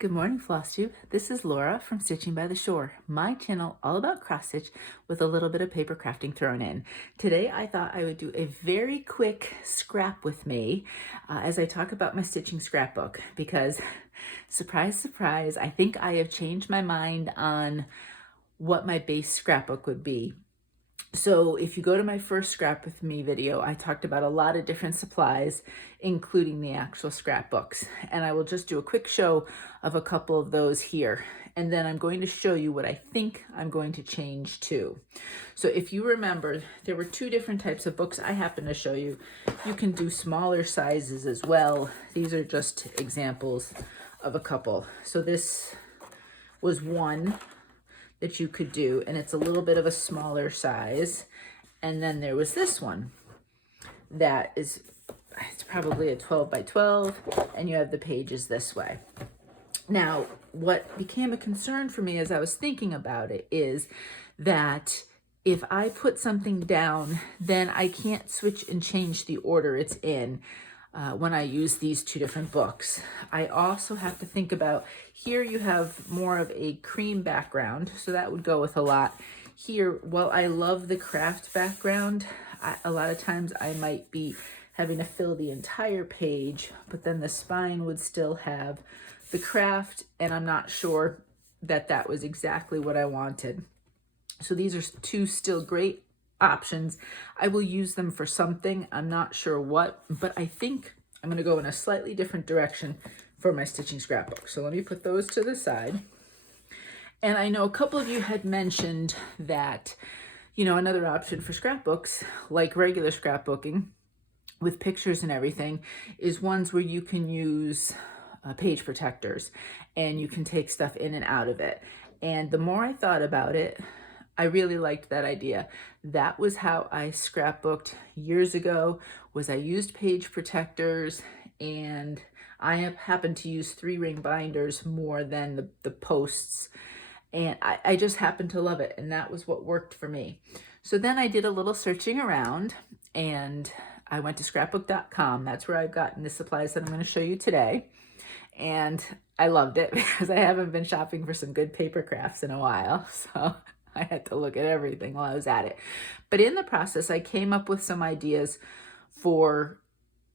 Good morning, FlossTube. This is Laura from Stitching by the Shore, my channel all about cross stitch with a little bit of paper crafting thrown in. Today I thought I would do a very quick scrap with me as I talk about my stitching scrapbook because surprise, surprise, I think I have changed my mind on what my base scrapbook would be. So if you go to my first scrap with me video, I talked about a lot of different supplies, including the actual scrapbooks. And I will just do a quick show of a couple of those here. And then I'm going to show you what I think I'm going to change to. So if you remember, there were two different types of books I happen to show you. You can do smaller sizes as well. These are just examples of a couple. So this was one that you could do, and it's a little bit of a smaller size. And then there was this one that is, it's probably a 12 by 12, and you have the pages this way. Now, what became a concern for me as I was thinking about it is that if I put something down, then I can't switch and change the order it's in when I use these two different books. I also have to think about, here you have more of a cream background, so that would go with a lot. Here, while I love the craft background, a lot of times I might be having to fill the entire page, but then the spine would still have the craft, and I'm not sure that that was exactly what I wanted. So these are two still great options. I will use them for something. I'm not sure what, but I think I'm going to go in a slightly different direction for my stitching scrapbook. So let me put those to the side. And I know a couple of you had mentioned that, you know, another option for scrapbooks, like regular scrapbooking with pictures and everything, is ones where you can use page protectors and you can take stuff in and out of it. And the more I thought about it, I really liked that idea. That was how I scrapbooked years ago, was I used page protectors, and I happened to use 3-ring binders more than the posts. And I just happened to love it, and that was what worked for me. So then I did a little searching around, and I went to scrapbook.com. That's where I've gotten the supplies that I'm going to show you today. And I loved it because I haven't been shopping for some good paper crafts in a while. So I had to look at everything while I was at it. But in the process, I came up with some ideas for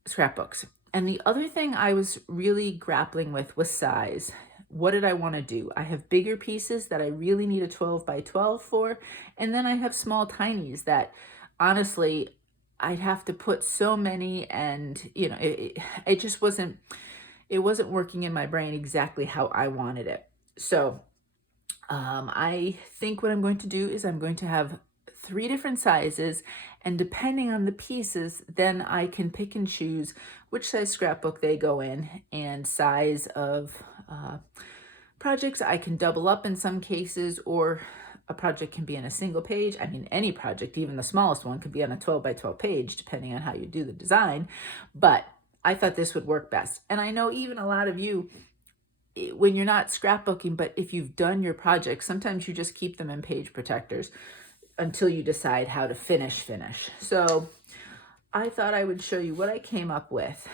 scrapbooks. And the other thing I was really grappling with was size. What did I want to do? I have bigger pieces that I really need a 12 by 12 for. And then I have small tinies that honestly, I'd have to put so many, and you know, it just wasn't working in my brain exactly how I wanted it. So I think what I'm going to do is I'm going to have 3 different sizes, and depending on the pieces, then I can pick and choose which size scrapbook they go in, and size of projects. I can double up in some cases, or a project can be in a single page. I mean, any project, even the smallest one, could be on a 12 by 12 page, depending on how you do the design. But I thought this would work best. And I know even a lot of you, when you're not scrapbooking, but if you've done your projects, sometimes you just keep them in page protectors until you decide how to finish. So I thought I would show you what I came up with.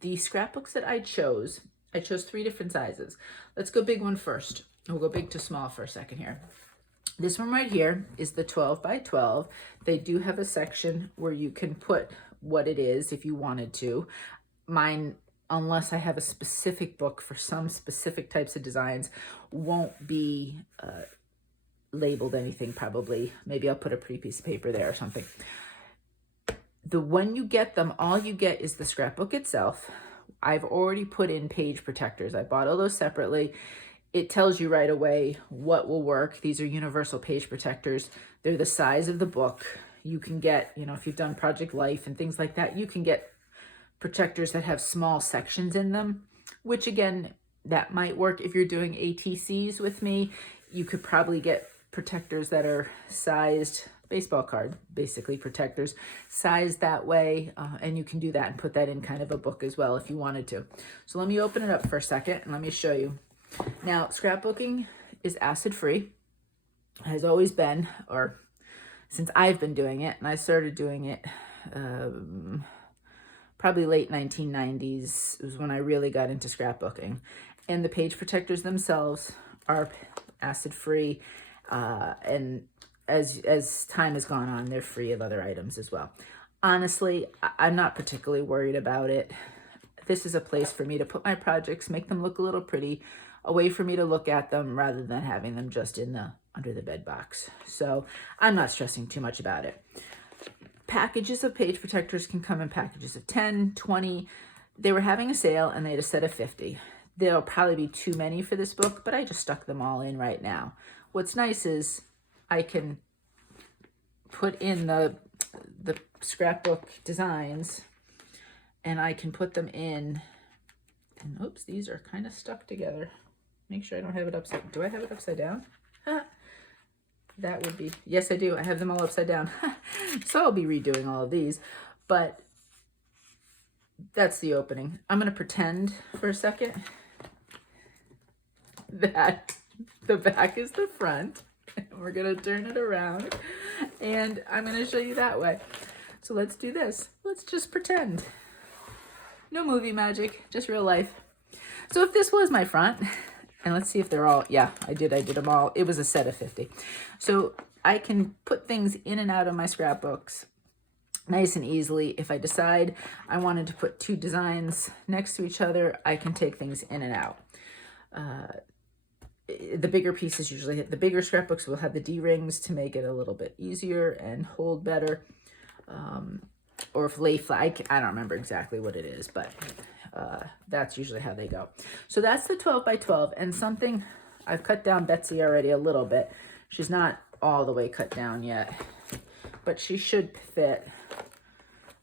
The scrapbooks that I chose 3 different sizes. Let's go big one first. We'll go big to small for a second here. This one right here is the 12 by 12. They do have a section where you can put what it is if you wanted to. Mine, unless I have a specific book for some specific types of designs, won't be labeled anything probably. Maybe I'll put a pretty piece of paper there or something. When you get them, all you get is the scrapbook itself. I've already put in page protectors. I bought all those separately. It tells you right away what will work. These are universal page protectors. They're the size of the book. You can get, you know, if you've done Project Life and things like that, you can get protectors that have small sections in them, which again, that might work if you're doing ATCs with me. You could probably get protectors that are sized, baseball card, basically protectors, sized that way, and you can do that and put that in kind of a book as well if you wanted to. So let me open it up for a second and let me show you. Now, scrapbooking is acid-free, has always been, or since I've been doing it, and I started doing it probably late 1990s was when I really got into scrapbooking. And the page protectors themselves are acid-free, and as time has gone on, they're free of other items as well. Honestly, I'm not particularly worried about it. This is a place for me to put my projects, make them look a little pretty, a way for me to look at them rather than having them just in the under the bed box. So I'm not stressing too much about it. Packages of page protectors can come in packages of 10, 20. They were having a sale and they had a set of 50. There'll probably be too many for this book, but I just stuck them all in right now. What's nice is I can put in the scrapbook designs, and I can put them in, and oops, these are kind of stuck together. Make sure I don't have it upside, do I have it upside down? That would be, yes I do, I have them all upside down. So I'll be redoing all of these, but that's the opening. I'm gonna pretend for a second that the back is the front. We're gonna turn it around and I'm gonna show you that way. So let's do this. Let's just pretend. No movie magic, just real life. So if this was my front, and let's see if they're all, yeah, I did them all. It was a set of 50. So I can put things in and out of my scrapbooks nice and easily. If I decide I wanted to put two designs next to each other, I can take things in and out. The bigger pieces usually, the bigger scrapbooks will have the D-rings to make it a little bit easier and hold better. Or if lay flat, I don't remember exactly what it is, but that's usually how they go. So that's the 12 by 12, and something, I've cut down Betsy already a little bit. She's not all the way cut down yet, but she should fit.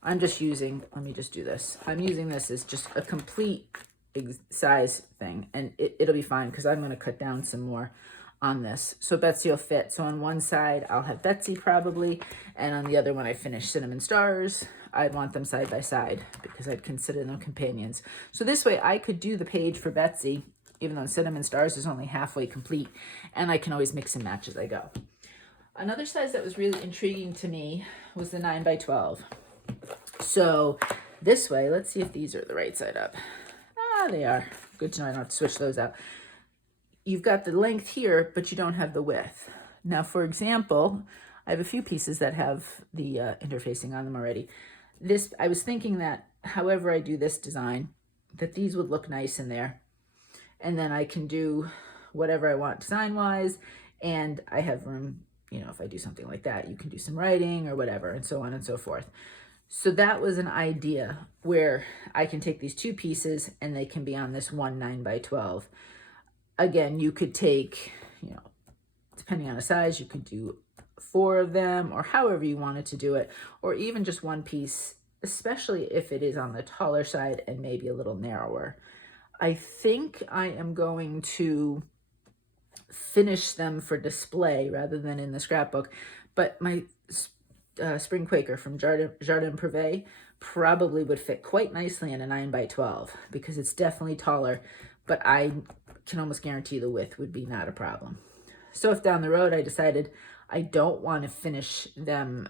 I'm just using, let me just do this. I'm using this as just a complete size thing, and it'll be fine because I'm going to cut down some more on this. So Betsy will fit. So on one side, I'll have Betsy probably, and on the other one, I finish Cinnamon Stars. I'd want them side by side because I'd consider them companions. So this way I could do the page for Betsy, even though Cinnamon Stars is only halfway complete, and I can always mix and match as I go. Another size that was really intriguing to me was the 9 by 12. So this way, let's see if these are the right side up. Ah, they are. Good to know I don't have to switch those out. You've got the length here, but you don't have the width. Now, for example, I have a few pieces that have the interfacing on them already. This, I was thinking that however I do this design, that these would look nice in there. And then I can do whatever I want design-wise, and I have room, you know, if I do something like that, you can do some writing or whatever, and so on and so forth. So that was an idea where I can take these two pieces and they can be on this one 9 by 12. Again, you could take, you know, depending on the size, you could do 4 of them or however you wanted to do it, or even just one piece, especially if it is on the taller side and maybe a little narrower. I think I am going to finish them for display rather than in the scrapbook, but my Spring Quaker from Jardin Privé probably would fit quite nicely in a 9 by 12 because it's definitely taller, but I can almost guarantee the width would be not a problem. So if down the road I decided I don't want to finish them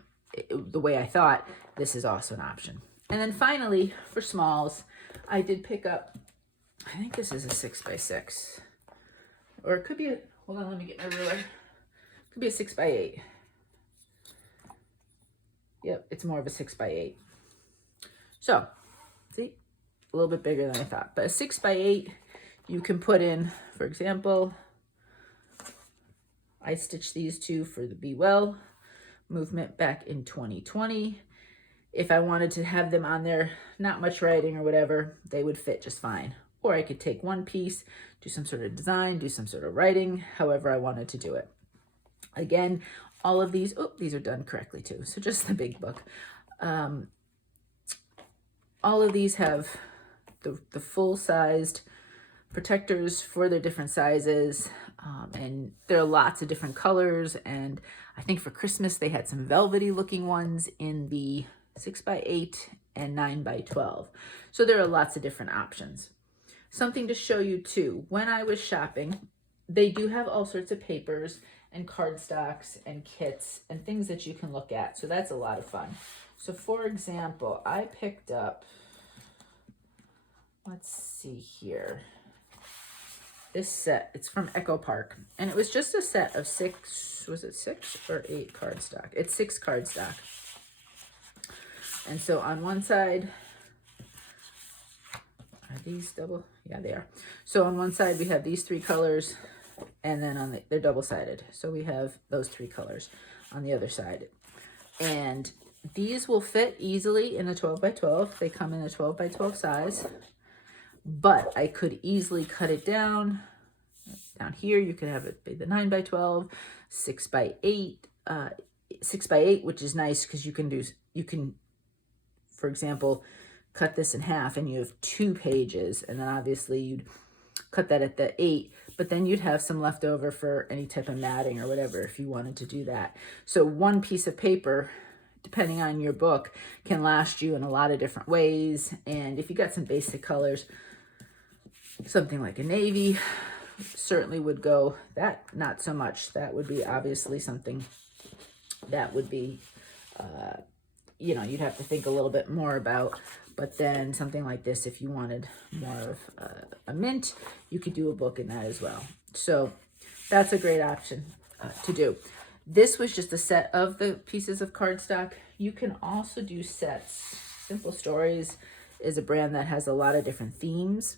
the way I thought, this is also an option. And then finally, for smalls, I did pick up, I think this is a 6 by 6, or it could be a, hold on, let me get my ruler. It could be a 6 by 8. Yep, it's more of a 6 by 8. So, see, a little bit bigger than I thought. But a 6 by 8, you can put in, for example, I stitched these two for the Be Well movement back in 2020. If I wanted to have them on there, not much writing or whatever, they would fit just fine. Or I could take one piece, do some sort of design, do some sort of writing, however I wanted to do it. Again, all of these, oh, these are done correctly too. So just the big book. All of these have the full-sized protectors for their different sizes. And there are lots of different colors. And I think for Christmas, they had some velvety looking ones in the 6 by 8 and 9 by 12. So there are lots of different options. Something to show you too, when I was shopping, they do have all sorts of papers and cardstocks and kits and things that you can look at. So that's a lot of fun. So for example, I picked up, let's see here. this set. It's from Echo Park, and it was just a set of 6, was it 6 or 8 cardstock? It's 6 cardstock. And so on one side, are these double? Yeah, they are. So on one side we have these 3 colors, and then on they're double-sided. So we have those 3 colors on the other side. And these will fit easily in a 12 by 12. They come in a 12 by 12 size, but I could easily cut it down. Down here, you could have it be the 9 by 12, 6 by 8, 6 by 8, which is nice because you can, for example, cut this in half and you have 2 pages, and then obviously you'd cut that at the 8, but then you'd have some left over for any type of matting or whatever if you wanted to do that. So one piece of paper, depending on your book, can last you in a lot of different ways. And if you got some basic colors, something like a navy certainly would go. That, not so much. That would be obviously something that would be, you know, you'd have to think a little bit more about. But then something like this, if you wanted more of a mint, you could do a book in that as well. So that's a great option to do. This was just a set of the pieces of cardstock. You can also do sets. Simple Stories is a brand that has a lot of different themes.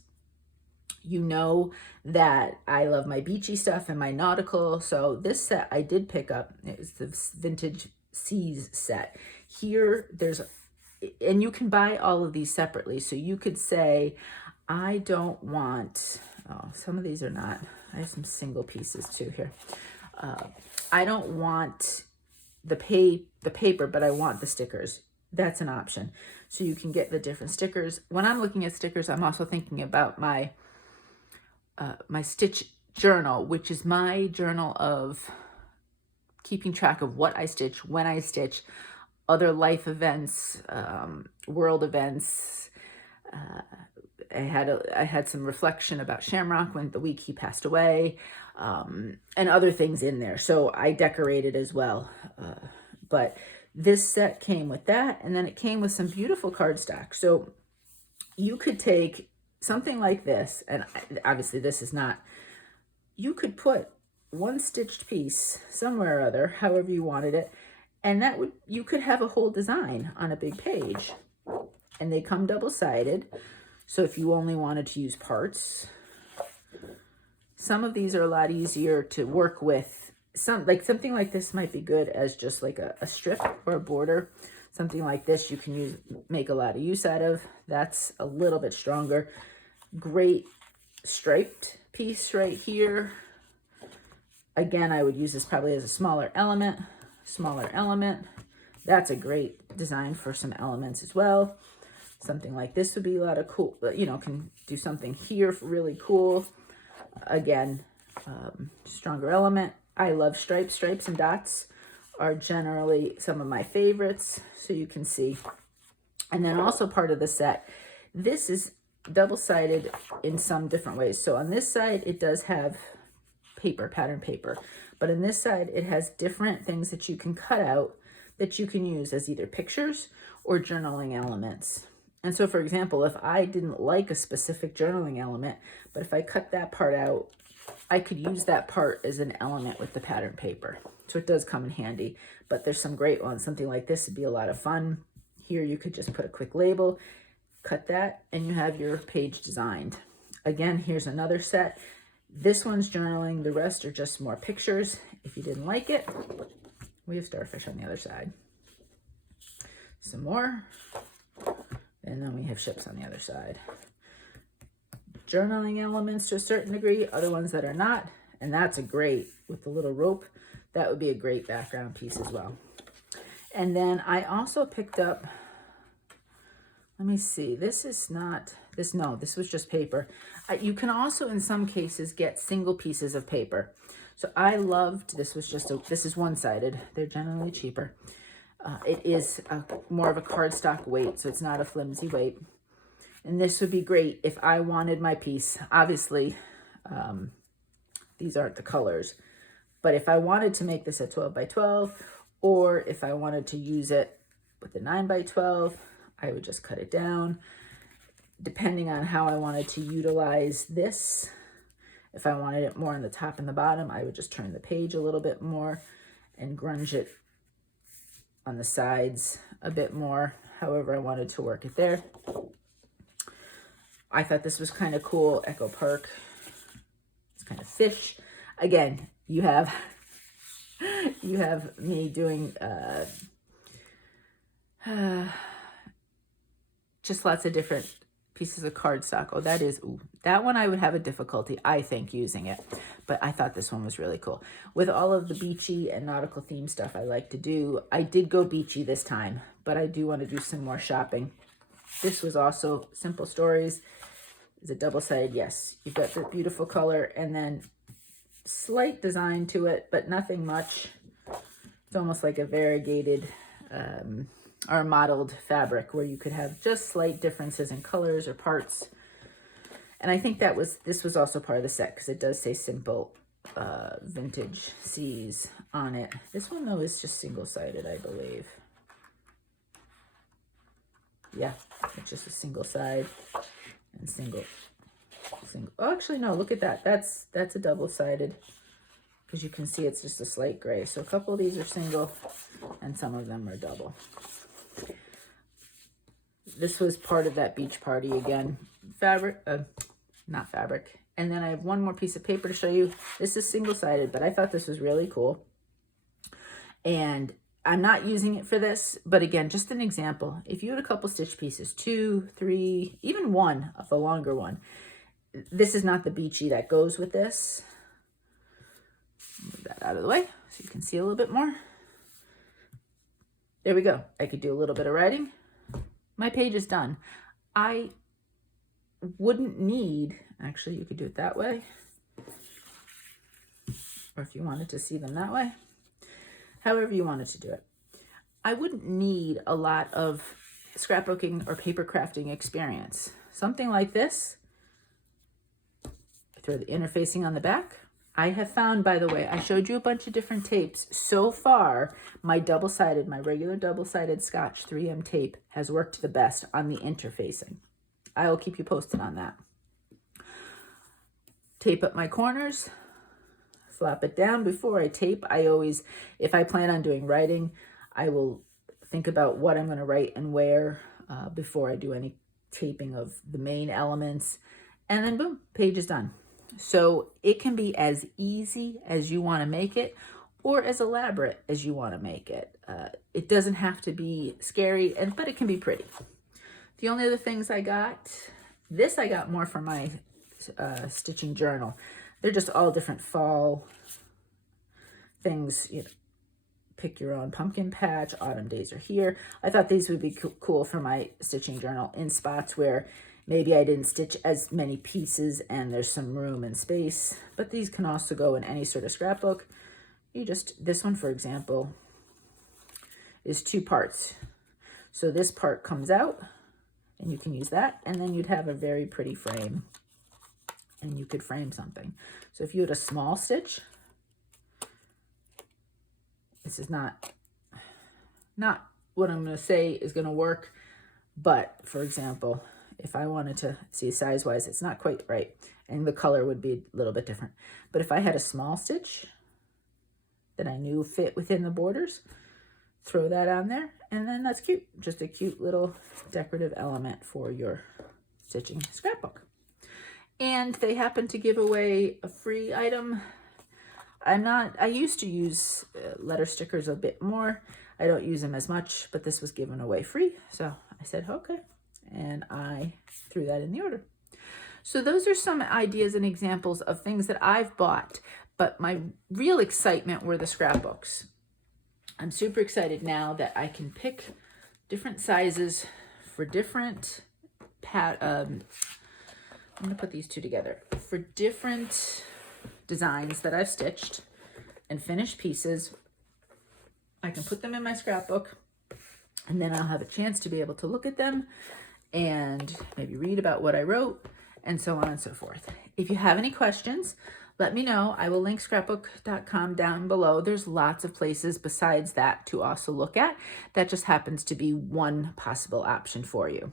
You know that I love my beachy stuff and my nautical. So this set I did pick up. It was the Vintage Seas set. Here there's, and you can buy all of these separately. So you could say, I don't want, oh, some of these are not. I have some single pieces too here. I don't want the paper, but I want the stickers. That's an option. So you can get the different stickers. When I'm looking at stickers, I'm also thinking about my my stitch journal, which is my journal of keeping track of what I stitch, when I stitch, other life events, world events. I had some reflection about Shamrock when the week he passed away, and other things in there. So I decorated as well. But this set came with that, and then it came with some beautiful cardstock. So you could take something like this, and obviously this is not, you could put one stitched piece somewhere or other, however you wanted it, and that would, you could have a whole design on a big page. And they come double-sided. So if you only wanted to use parts, some of these are a lot easier to work with. Something like this might be good as just like a strip or a border. Something like this you can make a lot of use out of. That's a little bit stronger. Great striped piece right here. Again, I would use this probably as a smaller element. That's a great design for some elements as well. Something like this would be a lot of cool, you know, can do something here for really cool. Again, stronger element. I love stripes. Stripes and dots are generally some of my favorites, so you can see. And then also part of the set, this is double-sided in some different ways. So on this side, it does have paper, pattern paper. But on this side, it has different things that you can cut out that you can use as either pictures or journaling elements. And so, for example, if I didn't like a specific journaling element, but if I cut that part out, I could use that part as an element with the pattern paper. So it does come in handy, but there's some great ones. Something like this would be a lot of fun. Here you could just put a quick label, cut that, and you have your page designed. Again, here's another set. This one's journaling. The rest are just more pictures. If you didn't like it, we have starfish on the other side. Some more. And then we have ships on the other side. Journaling elements to a certain degree, other ones that are not. And that's a great, with the little rope, that would be a great background piece as well. And then I also picked up, let me see, this is not, no, this was just paper. You can also in some cases get single pieces of paper. So I loved, this is one-sided. They're generally cheaper. It is more of a cardstock weight, so it's not a flimsy weight. And this would be great if I wanted my piece. Obviously, these aren't the colors. But if I wanted to make this a 12 by 12, or if I wanted to use it with a 9 by 12, I would just cut it down. Depending on how I wanted to utilize this If I wanted it more on the top and the bottom, I would just turn the page a little bit more and grunge it on the sides a bit more, however I wanted to work it there. I thought this was kind of cool. Echo Park. It's kind of fish. Again, you have me doing just lots of different pieces of cardstock. Oh, that one I would have a difficulty, I think, using it. But I thought this one was really cool. With all of the beachy and nautical theme stuff I like to do, I did go beachy this time, but I do want to do some more shopping. This was also Simple Stories. Is it double-sided? Yes. You've got the beautiful color and then slight design to it, but nothing much. It's almost like a variegated or modeled fabric where you could have just slight differences in colors or parts. And I think this was also part of the set because it does say Simple Vintage Seas on it. This one, though, is just single-sided, I believe. Yeah, it's just a single side and single. Oh, actually, no, look at that. That's a double-sided because you can see it's just a slight gray. So a couple of these are single and some of them are double. This was part of that beach party again. Not fabric. And then I have one more piece of paper to show you. This is single-sided, but I thought this was really cool. And I'm not using it for this, but again, just an example. If you had a couple stitch pieces, 2, 3, even one of the longer one, this is not the beachy that goes with this. Move that out of the way so you can see a little bit more. There we go. I could do a little bit of writing. My page is done. I wouldn't need, actually you could do it that way, or if you wanted to see them that way, however you wanted to do it. I wouldn't need a lot of scrapbooking or paper crafting experience. Something like this, throw the interfacing on the back. I have found, by the way, I showed you a bunch of different tapes. So far, my regular double-sided Scotch 3M tape has worked the best on the interfacing. I will keep you posted on that. Tape up my corners, flap it down. Before I tape, if I plan on doing writing, I will think about what I'm going to write and where before I do any taping of the main elements. And then boom, page is done. So it can be as easy as you want to make it or as elaborate as you want to make it. It doesn't have to be scary, but it can be pretty. The only other things I got more for my stitching journal. They're just all different fall things, you know, pick your own pumpkin patch, autumn days are here. I thought these would be cool for my stitching journal in spots where maybe I didn't stitch as many pieces and there's some room and space, but these can also go in any sort of scrapbook. This one, for example, is 2 parts. So this part comes out and you can use that, and then you'd have a very pretty frame and you could frame something. So if you had a small stitch, this is not what I'm going to say is going to work, but for example, if I wanted to see size-wise, it's not quite right, and the color would be a little bit different. But if I had a small stitch that I knew fit within the borders, throw that on there, and then that's cute. Just a cute little decorative element for your stitching scrapbook. And they happen to give away a free item. I used to use letter stickers a bit more. I don't use them as much, but this was given away free. So I said, okay. And I threw that in the order. So those are some ideas and examples of things that I've bought, but my real excitement were the scrapbooks. I'm super excited now that I can pick different sizes for different I'm going to put these two together for different designs that I've stitched and finished pieces. I can put them in my scrapbook, and then I'll have a chance to be able to look at them and maybe read about what I wrote and so on and so forth. If you have any questions, let me know. I will link scrapbook.com down below. There's lots of places besides that to also look at. That just happens to be one possible option for you.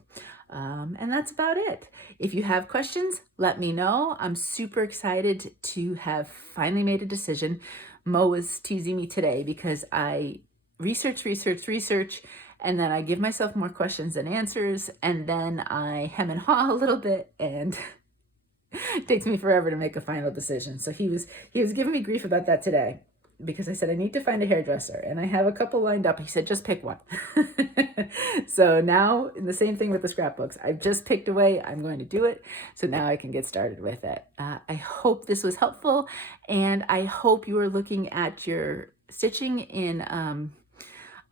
And that's about it. If you have questions, let me know. I'm super excited to have finally made a decision. Mo was teasing me today because I research, and then I give myself more questions than answers, and then I hem and haw a little bit, and it takes me forever to make a final decision. So he was giving me grief about that today because I said I need to find a hairdresser, and I have a couple lined up. He said just pick one. So now, the same thing with the scrapbooks. I've just picked a way. I'm going to do it. So now I can get started with it. I hope this was helpful, and I hope you are looking at your stitching in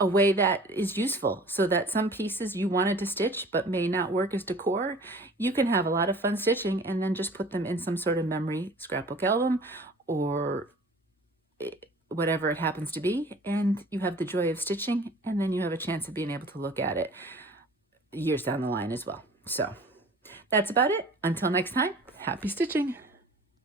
a way that is useful, so that some pieces you wanted to stitch but may not work as decor, you can have a lot of fun stitching and then just put them in some sort of memory scrapbook album or whatever it happens to be, and you have the joy of stitching, and then you have a chance of being able to look at it years down the line as well. So that's about it. Until next time, happy stitching.